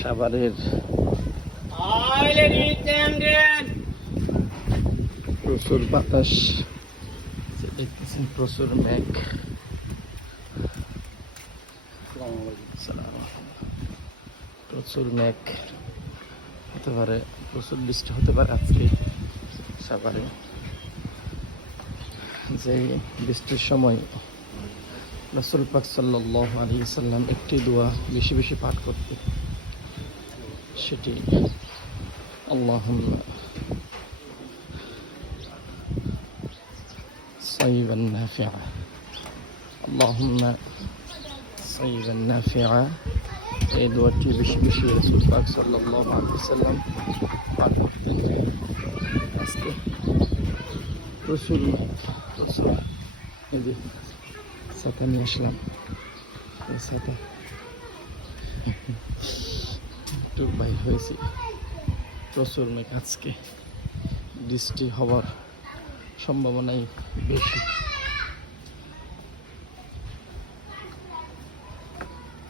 সাভারের প্রচুর বাতাস, দেখতেছেন প্রচুর মেঘ। প্রচুর মেঘ হতে পারে, প্রচুর বৃষ্টি হতে পারে আজকে সাভারে। যে বৃষ্টির সময় রাসূল পাক সাল্লাল্লাহু আলাইহি ওয়াসাল্লাম একটি দোয়া বেশি বেশি পাঠ করতেন, সেটি আল্লাহুম্মা সাইয়িবান নাফিআ, আল্লাহুম্মা সাইয়িবান নাফিআ। এই দোয়াটি বেশি বেশি রাসূল পাক সাল্লাল্লাহু আলাইহি ওয়াসাল্লাম পাঠ করতেন। আজকে প্রচুর এই যে ছাতা নিয়ে আসলাম, এই ছাতা একটু বাইর হয়েছি। প্রচুর মেঘ, আজকে বৃষ্টি হওয়ার সম্ভাবনাই বেশি।